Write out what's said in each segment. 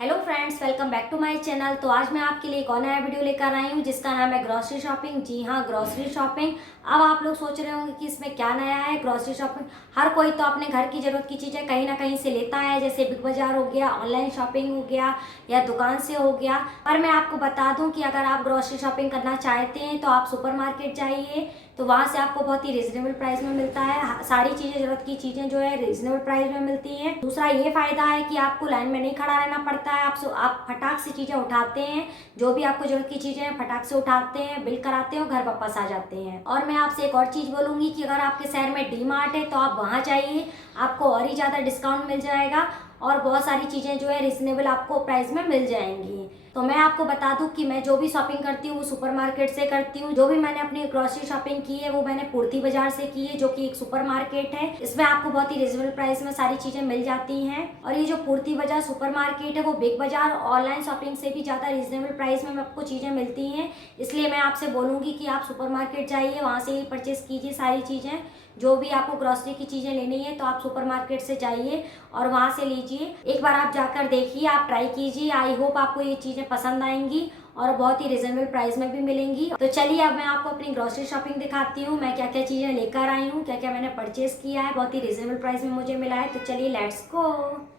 Hello friends, welcome back to my channel. तो आज मैं आपके लिए एक और नया वीडियो लेकर आई हूँ जिसका नाम है ग्रॉसरी शॉपिंग। जी हाँ, ग्रॉसरी शॉपिंग। अब आप लोग सोच रहे होंगे कि इसमें क्या नया है। ग्रॉसरी शॉपिंग हर कोई तो अपने घर की ज़रूरत की चीज़ें कहीं ना कहीं से लेता है, जैसे बिग बाजार हो गया, ऑनलाइन शॉपिंग हो गया या दुकान से हो गया। पर मैं आपको बता दूँ कि अगर आप ग्रॉसरी शॉपिंग करना चाहते हैं तो आप सुपर मार्केट जाइए, तो वहाँ से आपको बहुत ही रिजनेबल प्राइस में मिलता है। सारी चीज़ें, ज़रूरत की चीज़ें जो है रिजनेबल प्राइस में मिलती हैं। दूसरा ये फ़ायदा है कि आपको लाइन में नहीं खड़ा रहना पड़ता है। आप फटाक से चीज़ें उठाते हैं, जो भी आपको ज़रूरत की चीज़ें हैं फटाक से उठाते हैं, बिल कराते हैं और घर वापस आ जाते हैं। और मैं आपसे एक और चीज़ बोलूँगी कि अगर आपके शहर में डी मार्ट है तो आप वहाँ जाइए, आपको और ही ज़्यादा डिस्काउंट मिल जाएगा और बहुत सारी चीज़ें जो है रिजनेबल आपको प्राइस में मिल जाएंगी। तो मैं आपको बता दूं कि मैं जो भी शॉपिंग करती हूँ वो सुपर मार्केट से करती हूँ। जो भी मैंने अपनी ग्रोसरी शॉपिंग की है वो मैंने पूर्ति बाजार से की है, जो कि एक सुपर मार्केट है। इसमें आपको बहुत ही रिजनेबल प्राइस में सारी चीज़ें मिल जाती हैं। और ये जो पूर्ति बाजार सुपर मार्केट है वो बिग बाजार ऑनलाइन शॉपिंग से भी ज़्यादा रिजनेबल प्राइस में आपको चीज़ें मिलती हैं। इसलिए मैं आपसे बोलूँगी कि आप सुपर मार्केट जाइए, वहाँ से ही परचेस कीजिए सारी चीज़ें। जो भी आपको ग्रोसरी की चीज़ें लेनी है तो आप सुपर मार्केट से जाइए और वहाँ से लीजिए। एक बार आप जाकर देखिए, आप ट्राई कीजिए। आई होप आपको ये चीज़ें पसंद आएंगी और बहुत ही रिजनेबल प्राइस में भी मिलेंगी। तो चलिए अब मैं आपको अपनी ग्रोसरी शॉपिंग दिखाती हूँ, मैं क्या क्या चीज़ें लेकर आई हूँ, क्या क्या मैंने परचेस किया है, बहुत ही रिजनेबल प्राइस में मुझे मिला है। तो चलिए लेट्स गो।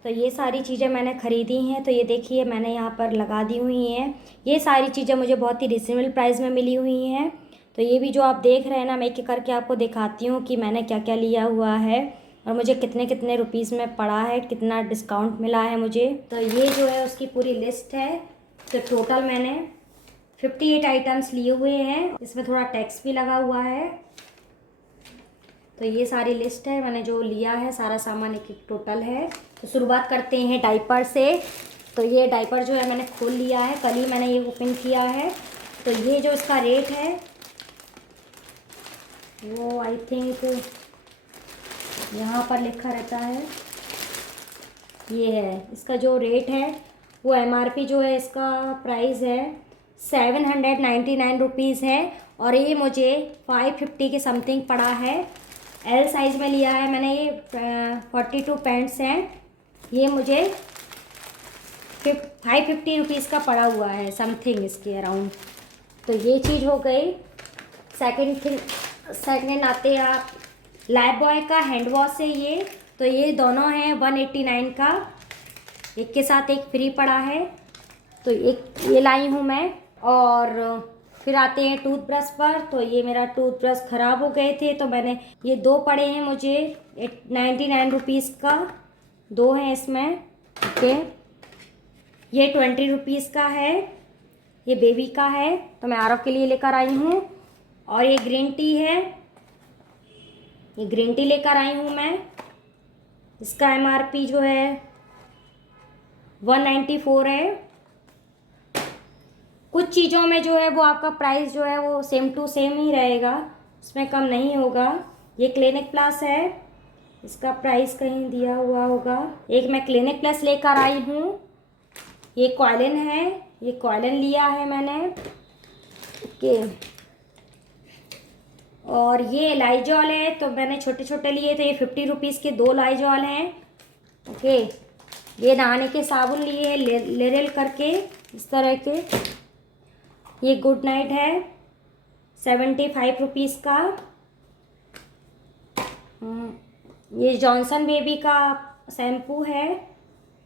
तो ये सारी चीज़ें मैंने खरीदी हैं, तो ये देखिए मैंने यहाँ पर लगा दी हुई हैं। ये सारी चीज़ें मुझे बहुत ही रिजनेबल प्राइस में मिली हुई हैं। तो ये भी जो आप देख रहे हैं ना, मैं एक एक करके आपको दिखाती हूँ कि मैंने क्या क्या लिया हुआ है और मुझे कितने कितने रुपीस में पड़ा है, कितना डिस्काउंट मिला है मुझे। तो ये जो है उसकी पूरी लिस्ट है। तो टोटल मैंने 58 आइटम्स लिए हुए हैं, इसमें थोड़ा टैक्स भी लगा हुआ है। तो ये सारी लिस्ट है, मैंने जो लिया है सारा सामान एक एक टोटल है। तो शुरुआत करते हैं डाइपर से। तो ये डाइपर जो है मैंने खोल लिया है, कल ही मैंने ये ओपन किया है। तो ये जो इसका रेट है वो आई थिंक यहाँ पर लिखा रहता है, ये है इसका जो रेट है। वो एमआरपी जो है इसका प्राइस है 799 रुपीज़ है और ये मुझे 550 के समथिंग पड़ा है। एल साइज़ में लिया है मैंने। ये 42 पैंट्स हैं, ये मुझे 550 रुपीज़ का पड़ा हुआ है समथिंग, इसके अराउंड। तो ये चीज़ हो गई। सेकेंड आते हैं आप लाइफ बॉय का हैंड वॉश है ये। तो ये दोनों हैं 189 का, एक के साथ एक फ्री पड़ा है। तो एक ये लाई हूँ मैं। और फिर आते हैं टूथब्रश पर। तो ये मेरा टूथब्रश ख़राब हो गए थे तो मैंने ये दो पड़े हैं मुझे 99 रुपीज़ का, दो हैं इसमें। ओके, ये 20 रुपीज़ का है, ये बेबी का है तो मैं आरव के लिए लेकर आई हूँ। और ये ग्रीन टी है, ये ग्रीन टी लेकर आई हूँ मैं। इसका एमआरपी जो है 194 है। कुछ चीज़ों में जो है वो आपका प्राइस जो है वो सेम टू सेम ही रहेगा, उसमें कम नहीं होगा। ये क्लिनिक प्लस है, इसका प्राइस कहीं दिया हुआ होगा। एक मैं क्लिनिक प्लस लेकर आई हूँ। ये कॉयलिन है, ये कॉयलिन लिया है मैंने। ओके, और ये लाइजॉल है तो मैंने छोटे छोटे लिए थे, ये 50 रुपीज़ के दो लाइजॉल हैं। ओके, ये नहाने के साबुन लिए हैं लेरेल करके इस तरह के। ये गुड नाइट है 75 रुपीज़ का। ये जॉनसन बेबी का शैम्पू है।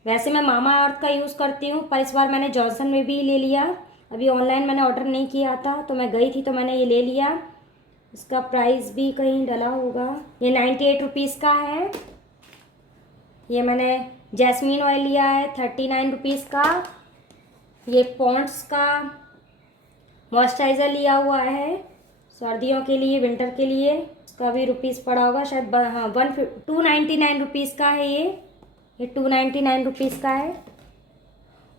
वैसे मैं मामा अर्थ का यूज़ करती हूँ पर इस बार मैंने जॉनसन बेबी ले लिया। अभी ऑनलाइन मैंने ऑर्डर नहीं किया था तो मैं गई थी तो मैंने ये ले लिया। इसका प्राइस भी कहीं डला होगा। ये 98 रुपीज़ का है। ये मैंने जैस्मीन ऑयल लिया है 39 रुपीज़ का। ये पॉन्ड्स का मॉइस्चराइज़र लिया हुआ है सर्दियों के लिए, विंटर के लिए। इसका भी रुपीज़ पड़ा होगा शायद, हाँ 299 रुपीज़ का है ये 299 रुपीज़ का है।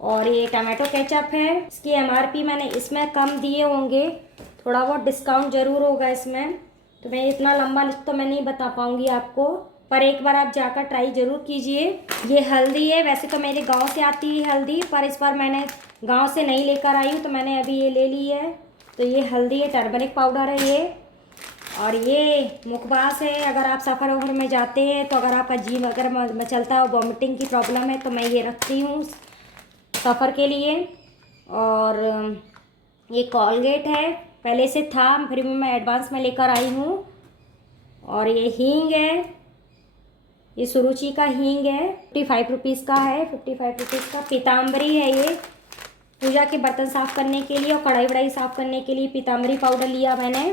और ये टमाटो केचप है, इसकी एमआरपी मैंने इसमें कम दिए होंगे, थोड़ा बहुत डिस्काउंट ज़रूर होगा इसमें। तो मैं इतना लंबा लिस्ट तो मैं नहीं बता पाऊँगी आपको, पर एक बार आप जाकर ट्राई ज़रूर कीजिए। ये हल्दी है, वैसे तो मेरे गांव से आती है हल्दी, पर इस बार मैंने गांव से नहीं लेकर आई हूँ तो मैंने अभी ये ले ली है। तो ये हल्दी है, टर्मरिक पाउडर है ये। और ये मुखबास है, अगर आप सफ़र वफर में जाते हैं तो अगर आपका जीभ अगर मचलता है, वॉमिटिंग की प्रॉब्लम है तो मैं ये रखती हूँ। सफ़र के लिए। और ये कॉलगेट है, पहले से था, फिर भी मैं एडवांस में लेकर आई हूँ। और ये हींग है, ये सुरुचि का हींग है, 55 रुपीज़ का है, 55 रुपीज़ का। पीताम्बरी है, ये पूजा के बर्तन साफ़ करने के लिए और कढ़ाई वढ़ाई साफ़ करने के लिए पीताम्बरी पाउडर लिया मैंने।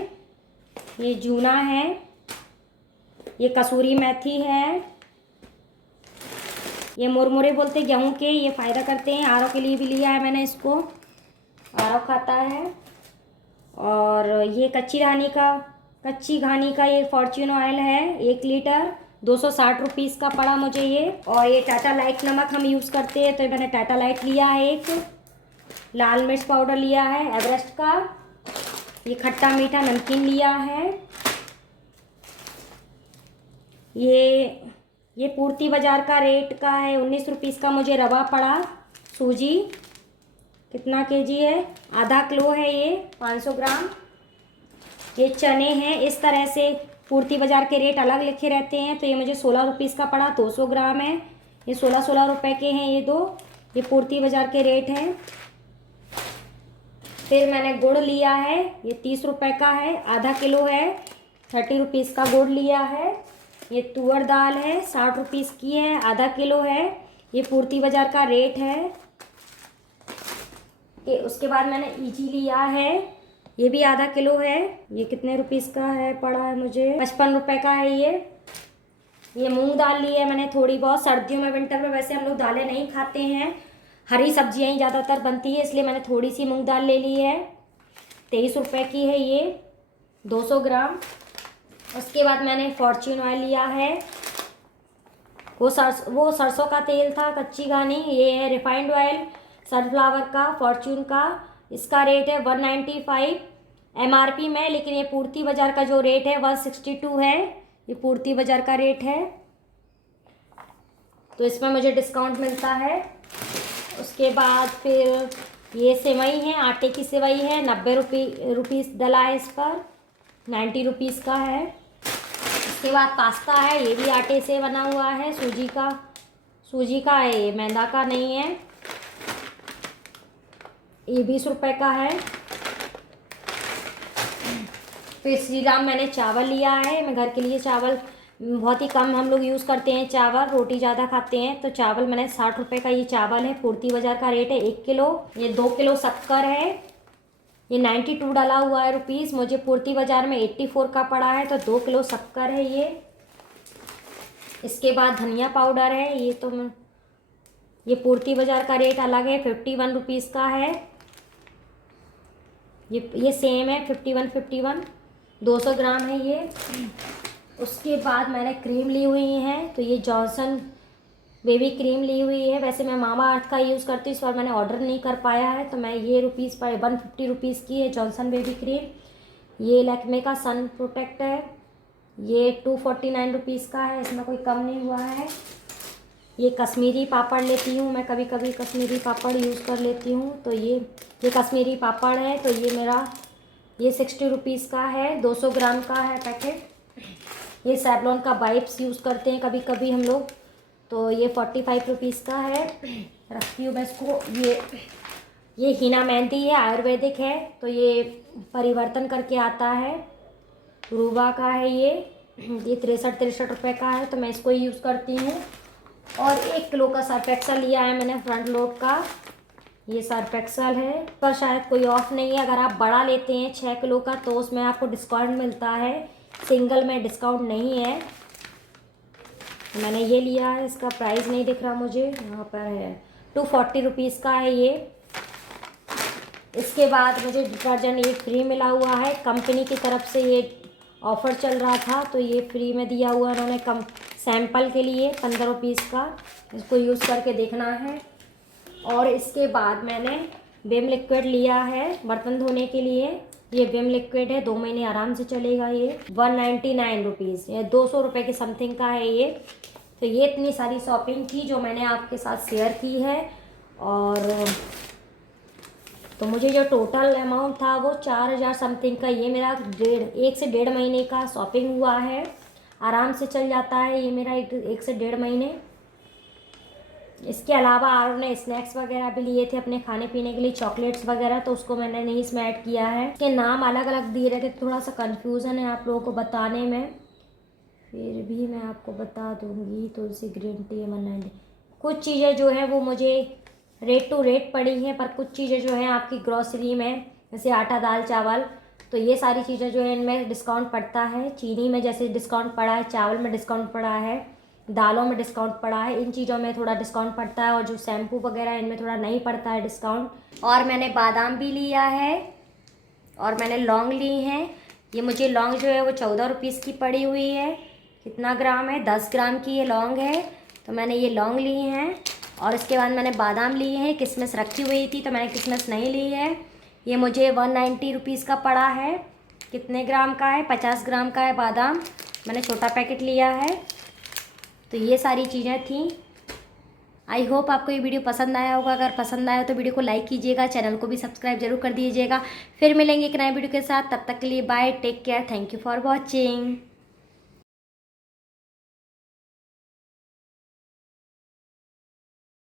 ये जूना है, ये कसूरी मेथी है, ये मुरमुरे बोलते गेहूं के, ये फ़ायदा करते हैं। आरओ के लिए भी लिया है मैंने इसको, आरओ खाता है। और ये कच्ची घानी का ये फॉर्च्यून ऑयल है, 1 लीटर, 260 रुपीज़ का पड़ा मुझे ये। और ये टाटा लाइट नमक हम यूज़ करते हैं, तो मैंने टाटा लाइट लिया है एक। लाल मिर्च पाउडर लिया है एवरेस्ट का। ये खट्टा मीठा नमकीन लिया है। ये पूर्ति बाज़ार का रेट का है, 19 रुपीज़ का मुझे रवा पड़ा। सूजी कितना केजी है, आधा किलो है ये, 500 ग्राम। ये चने हैं, इस तरह से पूर्ति बाज़ार के रेट अलग लिखे रहते हैं, तो ये मुझे 16 रुपीज़ का पड़ा, 200 ग्राम है। ये 16 रुपए के हैं ये दो, ये पूर्ति बाज़ार के रेट हैं। फिर मैंने गुड़ लिया है, ये 30 रुपए का है, आधा किलो है, 30 रुपीज़ का गुड़ लिया है। ये तुअर दाल है, 60 रुपीज़ की है, आधा किलो है, ये पूर्ति बाज़ार का रेट है। उसके बाद मैंने इजी लिया है, ये भी आधा किलो है, ये कितने रुपीज़ का है पड़ा है मुझे, 55 रुपए का है ये मूंग दाल ली है मैंने थोड़ी बहुत। सर्दियों में, विंटर में वैसे हम लोग दालें नहीं खाते हैं, हरी सब्जियां ही ज़्यादातर बनती है, इसलिए मैंने थोड़ी सी मूंग दाल ले ली है, 23 रुपए की है ये, 200 ग्राम। उसके बाद मैंने फॉर्च्यून ऑयल लिया है, वो सरसों का तेल था, कच्ची घानी। ये है रिफाइंड ऑयल सनफ्लावर का, फॉर्च्यून का, इसका रेट है 195 MRP में, लेकिन ये पूर्ति बाज़ार का जो रेट है 162 है, ये पूर्ति बाज़ार का रेट है, तो इसमें मुझे डिस्काउंट मिलता है। उसके बाद फिर ये सेवई है, आटे की सेवई है, 90 रुपीज़ डला है इस पर, 90 रुपीज़ का है। उसके बाद पास्ता है, ये भी आटे से बना हुआ है, सूजी का है, ये मैदा का नहीं है, ये 20 रुपए का है। फिर श्रीराम मैंने चावल लिया है, मैं घर के लिए चावल बहुत ही कम हम लोग यूज़ करते हैं, चावल रोटी ज़्यादा खाते हैं, तो चावल मैंने 60 रुपए का ये चावल है, पूर्ति बाज़ार का रेट है 1 किलो। ये 2 किलो शक्कर है, ये 92 डाला हुआ है रुपीज़, मुझे पूर्ति बाज़ार में 84 का पड़ा है, तो 2 किलो शक्कर है ये। इसके बाद धनिया पाउडर है, ये पूर्ति बाज़ार का रेट अलग है, 51 रुपीज़ का है, ये सेम है, 51 200 ग्राम है ये। उसके बाद मैंने क्रीम ली हुई है, तो ये जॉनसन बेबी क्रीम ली हुई है, वैसे मैं मामा अर्थ का यूज़ करती हूँ, इस बार मैंने ऑर्डर नहीं कर पाया है, तो मैं ये 150 रुपीज़ की है जॉनसन बेबी क्रीम। ये लैक्मे का सन प्रोटेक्ट है, ये 249 रुपीज़ का है, इसमें कोई कम नहीं हुआ है। ये कश्मीरी पापड़ लेती हूँ मैं, कभी कभी कश्मीरी पापड़ यूज़ कर लेती हूँ, तो ये कश्मीरी पापड़ है, तो ये मेरा 60 रुपीज़ का है, 200 ग्राम का है पैकेट। ये सैवलॉन का वाइप्स यूज़ करते हैं कभी कभी हम लोग, तो ये 45 रुपीज़ का है, रखती हूँ मैं इसको। ये हीना मेहंदी है, आयुर्वेदिक है, तो ये परिवर्तन करके आता है, रूबा का है ये 63 रुपए का है, तो मैं इसको ही यूज़ करती हूँ। और 1 किलो का सर्फ एक्सल लिया है मैंने फ्रंट लोड का, ये सर्फ एक्सल है, पर शायद कोई ऑफ नहीं है, अगर आप बड़ा लेते हैं 6 किलो का तो उसमें आपको डिस्काउंट मिलता है, सिंगल में डिस्काउंट नहीं है। मैंने ये लिया है, इसका प्राइस नहीं दिख रहा मुझे, यहाँ पर है, 240 रुपीज़ का है ये। इसके बाद मुझे डिटर्जेंट ये फ्री मिला हुआ है, कंपनी की तरफ से ये ऑफ़र चल रहा था, तो ये फ्री में दिया हुआ उन्होंने सैंपल के लिए 15 रुपीज़ का, इसको यूज़ करके देखना है। और इसके बाद मैंने विम लिक्विड लिया है बर्तन धोने के लिए, ये विम लिक्विड है, 2 महीने आराम से चलेगा ये, 199 रुपीज़, ये 200 रुपये के समथिंग का है ये। तो ये इतनी सारी शॉपिंग थी जो मैंने आपके साथ शेयर की है, और तो मुझे जो टोटल अमाउंट था वो 4000 समथिंग का, ये मेरा 1 से 1.5 महीने का शॉपिंग हुआ है, आराम से चल जाता है ये मेरा 1 से 1.5 महीने। इसके अलावा आरव ने स्नैक्स वगैरह भी लिए थे अपने खाने पीने के लिए, चॉकलेट्स वगैरह, तो उसको मैंने नहीं इसमें ऐड किया है। इसके नाम अलग अलग दिए रहते, थोड़ा सा कन्फ्यूज़न है आप लोगों को बताने में, फिर भी मैं आपको बता दूँगी। तुलसी ग्रीन टी 190, कुछ चीज़ें जो है वो मुझे रेट टू रेट पड़ी हैं, पर कुछ चीज़ें जो हैं आपकी ग्रॉसरी में, जैसे आटा दाल चावल, तो ये सारी चीज़ें जो है इनमें डिस्काउंट पड़ता है। चीनी में जैसे डिस्काउंट पड़ा है, चावल में डिस्काउंट पड़ा है, दालों में डिस्काउंट पड़ा है, इन चीज़ों में थोड़ा डिस्काउंट पड़ता है। और जो शैम्पू वगैरह इनमें थोड़ा नहीं पड़ता है डिस्काउंट। और मैंने बादाम भी लिया है और मैंने लौंग ली हैं। ये मुझे लौंग जो है वो 14 रुपीज़ की पड़ी हुई है। कितना ग्राम है? 10 ग्राम की ये लौंग है, तो मैंने ये लौंग ली हैं। और इसके बाद मैंने बादाम लिए हैं, किशमिश रखी हुई थी तो मैंने किशमिश नहीं ली है। ये मुझे 190 रुपीज़ का पड़ा है। कितने ग्राम का है? 50 ग्राम का है बादाम, मैंने छोटा पैकेट लिया है। तो ये सारी चीज़ें थी। आई होप आपको ये वीडियो पसंद आया होगा। अगर पसंद आया तो वीडियो को लाइक कीजिएगा, चैनल को भी सब्सक्राइब जरूर कर दीजिएगा। फिर मिलेंगे एक नए वीडियो के साथ, तब तक के लिए bye, take care, thank you for watching.